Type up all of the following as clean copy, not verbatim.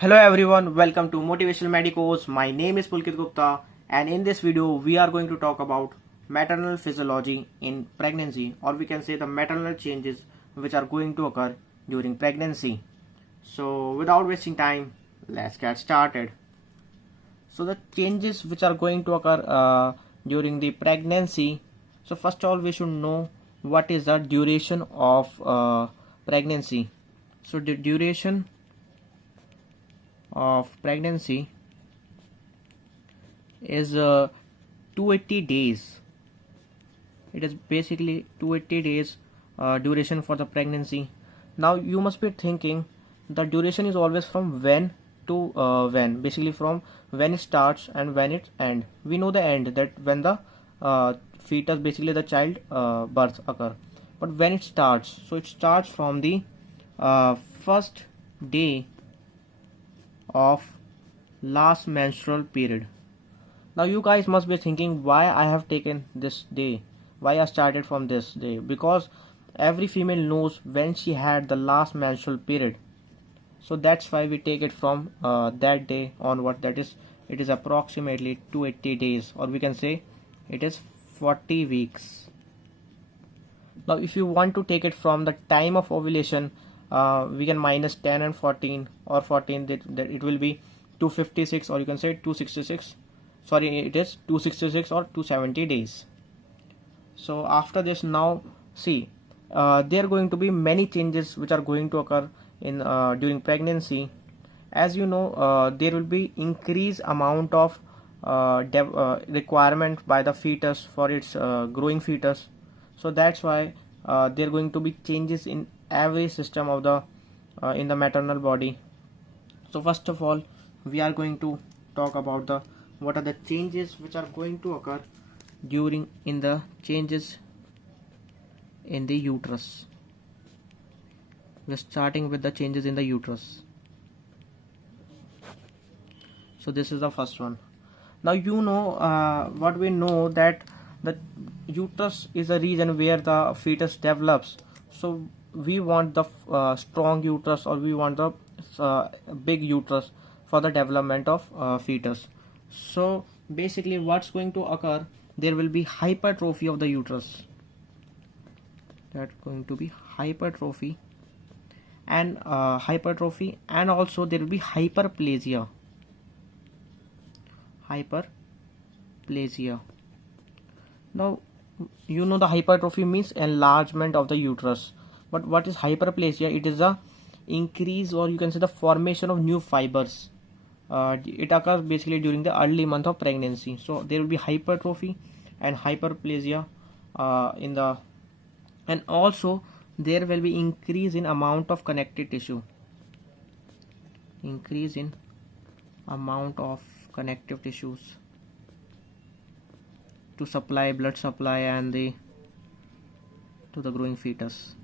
Hello everyone, welcome to Motivational Medicos. My name is Pulkit Gupta, and in this video we are going to talk about maternal physiology in pregnancy, or we can say the maternal changes which are going to occur during pregnancy. So without wasting time, let's get started. So the changes which are going to occur during the pregnancy. So first of all we should know what is the duration of pregnancy. So the duration of pregnancy is 280 days. It is basically 280 days duration for the pregnancy. Now you must be thinking the duration is always from when to when, basically from when it starts and when it ends. We know the end, that when the fetus, basically the child birth occur, but when it starts, so it starts from the first day of last menstrual period. Now you guys must be thinking why I have taken this day, why I started from this day, because every female knows when she had the last menstrual period. So that's why we take it from that day onward. That is, it is approximately 280 days, or we can say it is 40 weeks. Now if you want to take it from the time of ovulation, we can minus 10 and 14, or 14, that it will be 256, or you can say 266. Sorry, it is 266 or 270 days. So after this, now see, there are going to be many changes which are going to occur in during pregnancy. As you know, there will be increased amount of requirement by the fetus for its growing fetus. So that's why there are going to be changes in every system of the in the maternal body. So first of all we are going to talk about the what are the changes which are going to occur during in the changes in the uterus. We're starting with the changes in the uterus. So this is the first one. Now you know what we know, that the uterus is a region where the fetus develops. So we want the strong uterus, or we want the big uterus for the development of fetus. So basically what's going to occur, there will be hypertrophy of the uterus. That's going to be hypertrophy, and and also there will be hyperplasia. Now you know the hypertrophy means enlargement of the uterus, but what is hyperplasia? It is a increase, or you can say the formation of new fibers. It occurs basically during the early month of pregnancy. So there will be hypertrophy and hyperplasia in the, and also there will be increase in amount of connective tissue. Increase in amount of connective tissues to supply blood supply and to the growing fetus.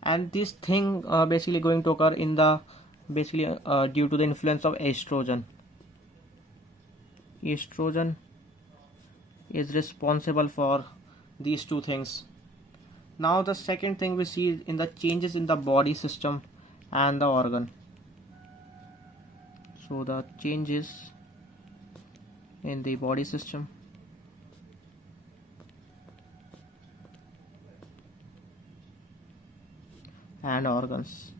And this thing basically going to occur in the due to the influence of estrogen. Estrogen is responsible for these two things. Now the second thing we see in the changes in the body system and the organ. So the changes in the body system and organs.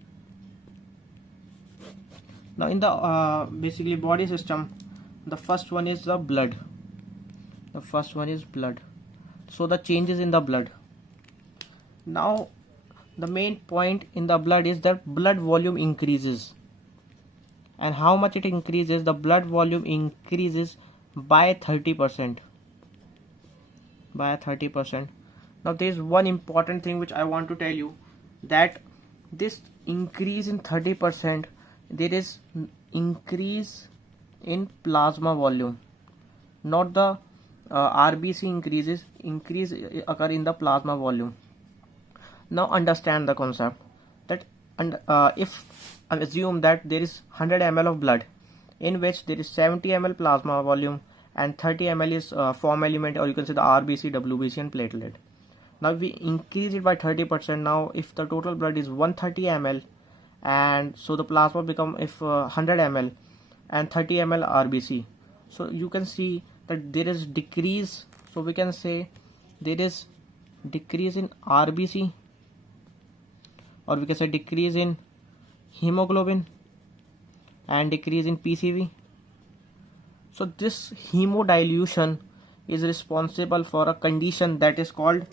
Now in the basically body system, the first one is the blood. So the changes in the blood. Now the main point in the blood is that blood volume increases. And how much it increases? The blood volume increases by 30%. Now there is one important thing which I want to tell you, that this increase in 30%, there is increase in plasma volume, not the RBC increase occur in the plasma volume. Now understand the concept, that if I assume that there is 100 ml of blood, in which there is 70 ml plasma volume and 30 ml is form element, or you can say the RBC, WBC and platelet. Now we increase it by 30%. Now if the total blood is 130 ml and so the plasma become if 100 ml and 30 ml RBC. So you can see that there is decrease, so we can say there is decrease in RBC, or we can say decrease in hemoglobin and decrease in PCV. So this hemodilution is responsible for a condition that is called,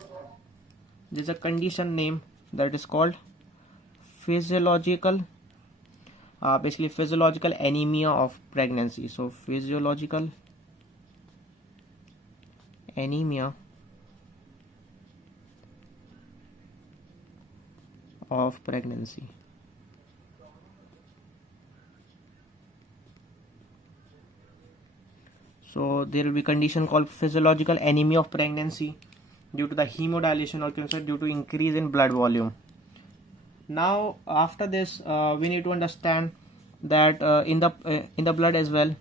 there's a condition name that is called physiological basically physiological anemia of pregnancy. So physiological anemia of pregnancy. So there will be condition called physiological anemia of pregnancy due to the hemodilation, or can say due to increase in blood volume. Now after this we need to understand that in the blood as well,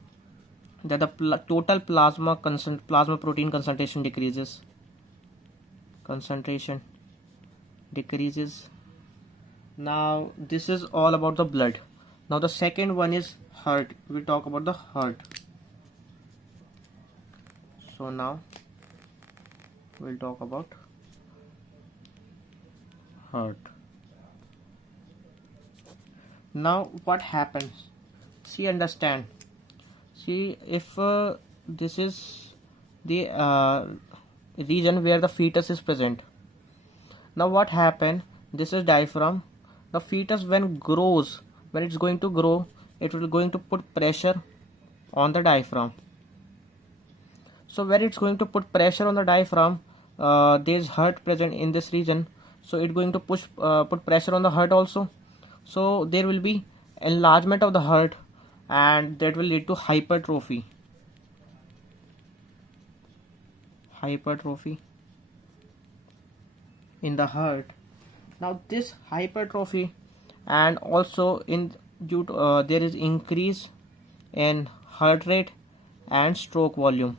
that the total plasma protein concentration decreases. Now this is all about the blood. Now the second one is heart. We talk about the heart. So now we'll talk about heart. Now what happens? See, understand. See, if this is the region where the fetus is present. Now what happen? This is diaphragm. The fetus when it's going to grow, it will going to put pressure on the diaphragm. So when it's going to put pressure on the diaphragm, there is heart present in this region. So it's going to put pressure on the heart also. So there will be enlargement of the heart, and that will lead to hypertrophy in the heart. Now this hypertrophy, and also in due to there is increase in heart rate and stroke volume,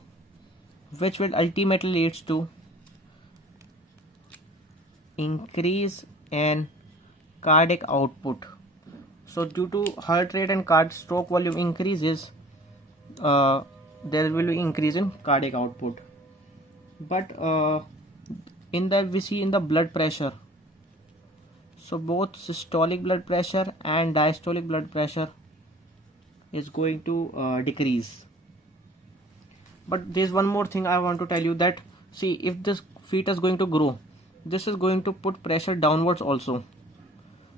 which will ultimately leads to increase in cardiac output. So due to heart rate and stroke volume increases, there will be increase in cardiac output. But we see in the blood pressure, so both systolic blood pressure and diastolic blood pressure is going to decrease. But there's one more thing I want to tell you, that see, if this fetus is going to grow, this is going to put pressure downwards also.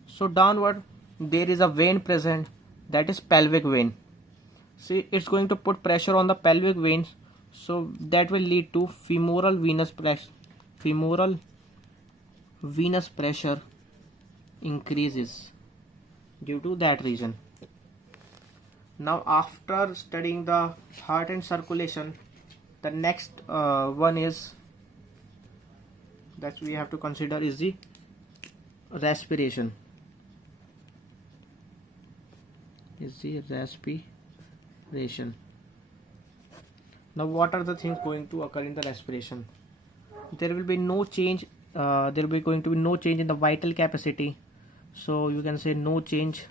So downward there is a vein present, that is pelvic vein. See, it's going to put pressure on the pelvic veins, so that will lead to femoral venous pressure increases due to that reason. Now after studying the heart and circulation, the next one is that we have to consider is the respiration. Now what are the things going to occur in the respiration? There will be no change, there will be going to be no change in the vital capacity, so you can say no change.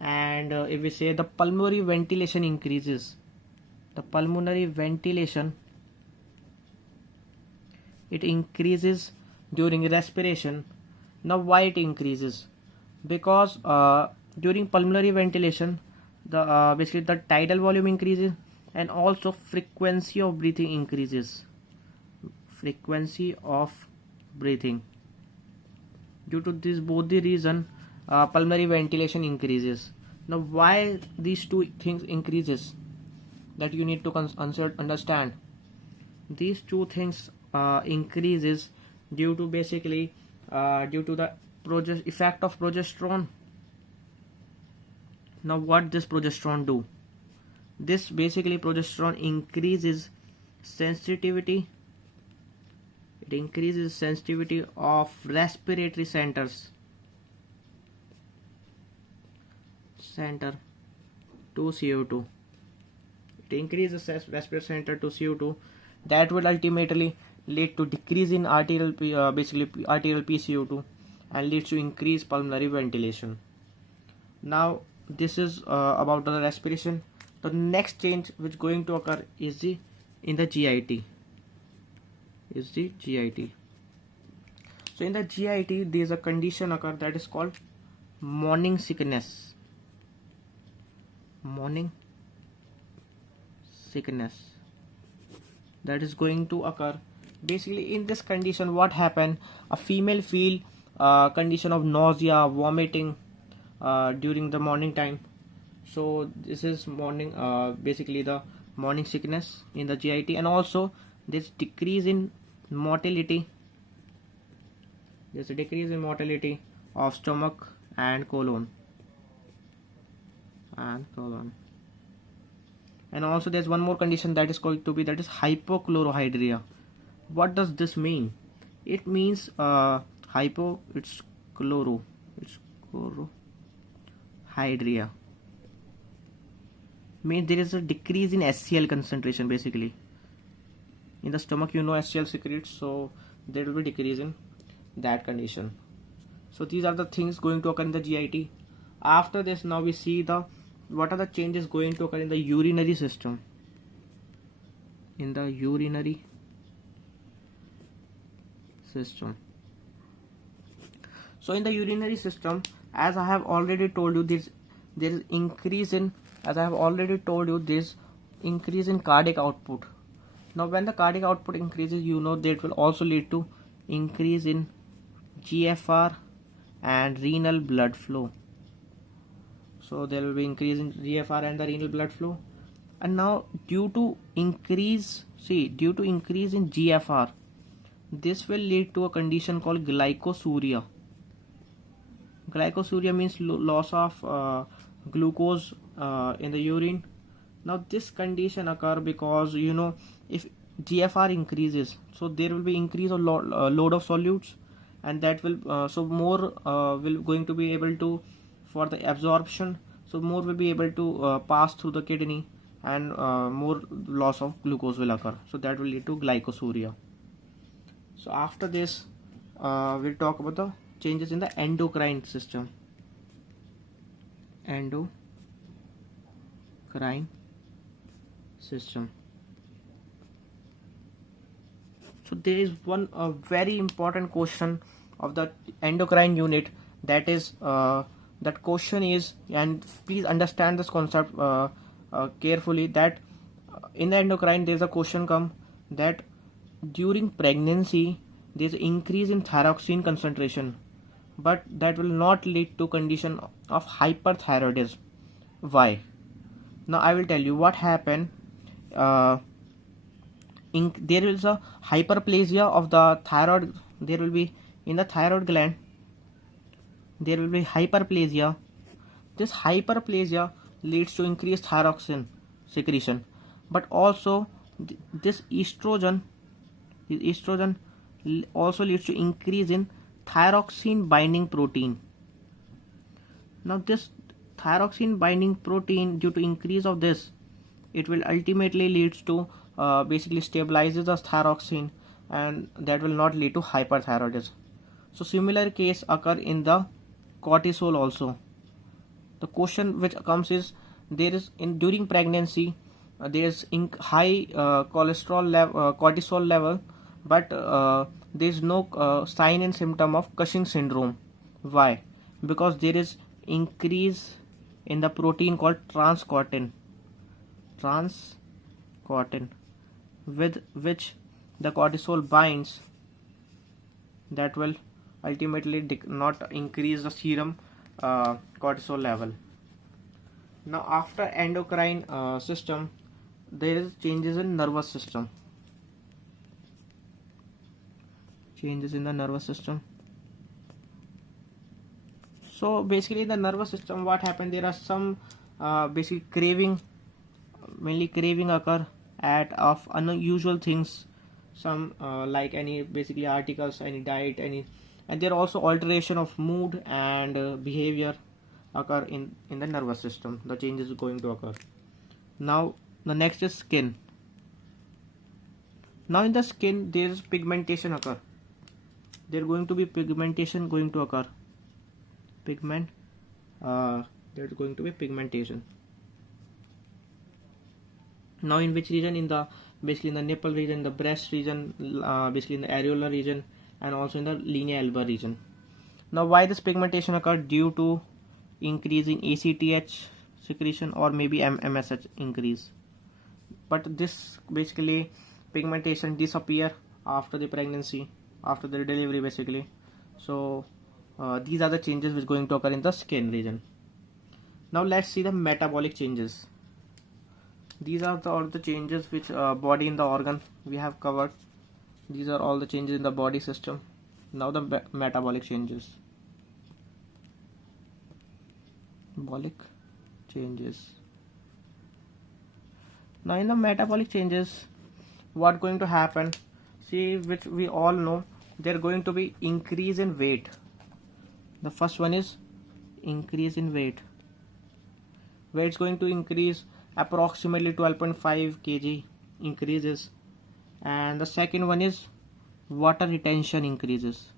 And if we say the pulmonary ventilation increases, it increases during respiration. Now why it increases? Because during pulmonary ventilation, the basically the tidal volume increases, and also frequency of breathing increases. Due to this both the reason, pulmonary ventilation increases. Now why these two things increases, that you need to understand. These two things increases due to basically due to the effect of progesterone. Now what this progesterone do? This basically progesterone increases sensitivity. It increases sensitivity of respiratory center to CO2. It increases respiratory center to CO2. That will ultimately lead to decrease in arterial PCO2, and leads to increased pulmonary ventilation. Now this is about the respiration. The next change which going to occur is the in the GIT. So in the GIT there is a condition occur that is called morning sickness. That is going to occur. Basically in this condition what happen, a female feel condition of nausea, vomiting during the morning time. So this is morning basically the morning sickness in the GIT. And also this decrease in mortality, there's a decrease in mortality of stomach and colon. And also there's one more condition that is going to be, that is hypochlorhydria. What does this mean? It means it's chlorhydria means there is a decrease in HCl concentration. Basically in the stomach, you know, HCl secretes, so there will be decrease in that condition. So these are the things going to occur in the GIT. After this, now we see what are the changes going to occur in the urinary system. So in the urinary system, as I have already told you, there is increase in, there's increase in cardiac output. Now when the cardiac output increases, you know, that will also lead to increase in GFR and renal blood flow. So there will be increase in GFR and the renal blood flow. And now due to increase in GFR, this will lead to a condition called glycosuria. Glycosuria means loss of glucose in the urine. Now this condition occur because, you know, if GFR increases, so there will be increase of load of solutes, and that will so more will going to be able to for the absorption, so more will be able to pass through the kidney, and more loss of glucose will occur, so that will lead to glycosuria. So after this we'll talk about the changes in the endocrine system. So there is one very important question of the endocrine unit, that is that question is, and please understand this concept carefully, that in the endocrine there is a question come that during pregnancy there is increase in thyroxine concentration, but that will not lead to condition of hyperthyroidism. Why? Now I will tell you what happened. There is a hyperplasia of the thyroid. There will be in the thyroid gland, there will be hyperplasia. This hyperplasia leads to increased thyroxine secretion, but also this estrogen also leads to increase in thyroxine binding protein. Now this thyroxine binding protein, due to increase of this, it will ultimately leads to basically stabilizes the thyroxine, and that will not lead to hyperthyroidism. So similar case occur in the cortisol also. The question which comes is, there is during pregnancy there is high cortisol level, but there is no sign and symptom of Cushing syndrome. Why? Because there is increase in the protein called transcortin, with which the cortisol binds, that will ultimately not increase the serum cortisol level. Now after endocrine system, there is changes in nervous system. So basically the nervous system, what happened, there are some basic craving, mainly craving occur of unusual things, some like any basically articles, any diet, any, and there are also alteration of mood and behavior occur in the nervous system. The changes is going to occur. Now the next is skin. Now in the skin there is pigmentation occur. there going to be pigmentation going to occur. There's going to be pigmentation. Now in which region? In the basically in the nipple region, the breast region, basically in the areolar region, and also in the linea alba region. Now why this pigmentation occurred? Due to increase in ACTH secretion or maybe MSH increase. But this basically pigmentation disappear after the pregnancy, after the delivery basically. So these are the changes which going to occur in the skin region. Now let's see the metabolic changes. These are all the changes which body in the organ we have covered. These are all the changes in the body system. Now the metabolic changes. Metabolic changes. Now in the metabolic changes, what going to happen? See, which we all know, there going to be increase in weight. The first one is increase in weight. Weight is going to increase approximately 12.5 kg increases, and the second one is water retention increases.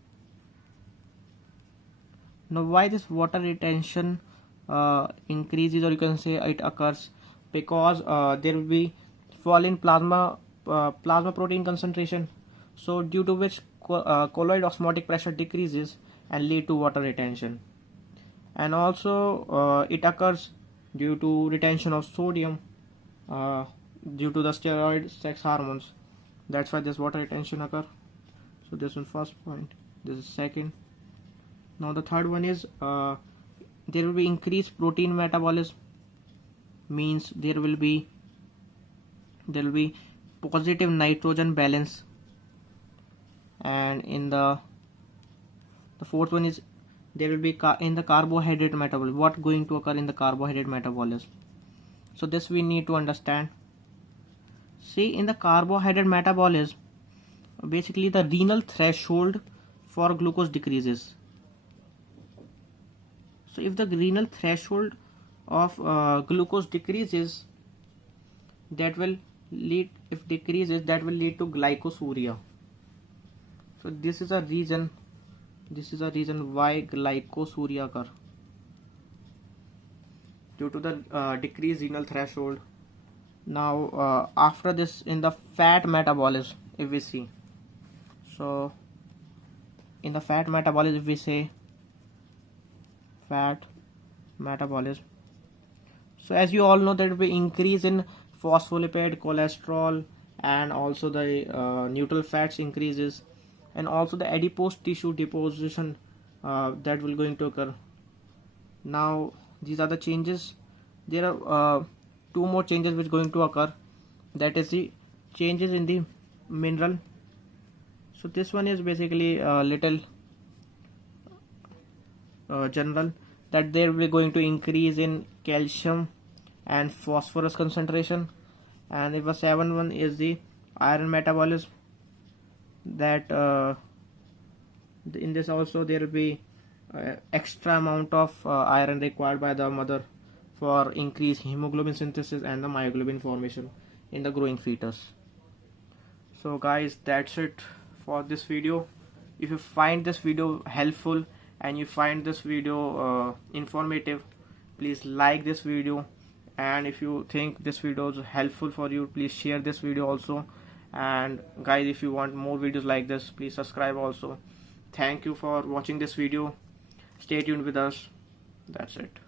Now why this water retention increases, or you can say it occurs? Because there will be fall in plasma protein concentration, so due to which colloid osmotic pressure decreases and lead to water retention. And also it occurs due to retention of sodium due to the steroid sex hormones. That's why this water retention occur. So this one first point, this is second. Now the third one is there will be increased protein metabolism, means there will be positive nitrogen balance. And in the fourth one is there will be in the carbohydrate metabolism. What going to occur in the carbohydrate metabolism? So this we need to understand. See, in the carbohydrate metabolism, basically the renal threshold for glucose decreases. So if the renal threshold of glucose decreases, that will lead, if decreases, that will lead to glycosuria. So this is a reason why glycosuria occur, due to the decreased renal threshold. Now after this, in the fat metabolism, if we see, so in the fat metabolism, if we say fat metabolism, so as you all know, there will be increase in phospholipid, cholesterol, and also the neutral fats increases, and also the adipose tissue deposition that will going to occur. Now these are the changes. There are two more changes which going to occur, that is the changes in the mineral. So this one is basically little general, that there will be going to increase in calcium and phosphorus concentration. And if a 7 is the iron metabolism, that in this also there will be extra amount of iron required by the mother for increased hemoglobin synthesis and the myoglobin formation in the growing fetus. So guys, that's it for this video. If you find this video helpful and you find this video informative, please like this video, and if you think this video is helpful for you, please share this video also. And guys, if you want more videos like this, please subscribe also. Thank you for watching this video. Stay tuned with us. That's it.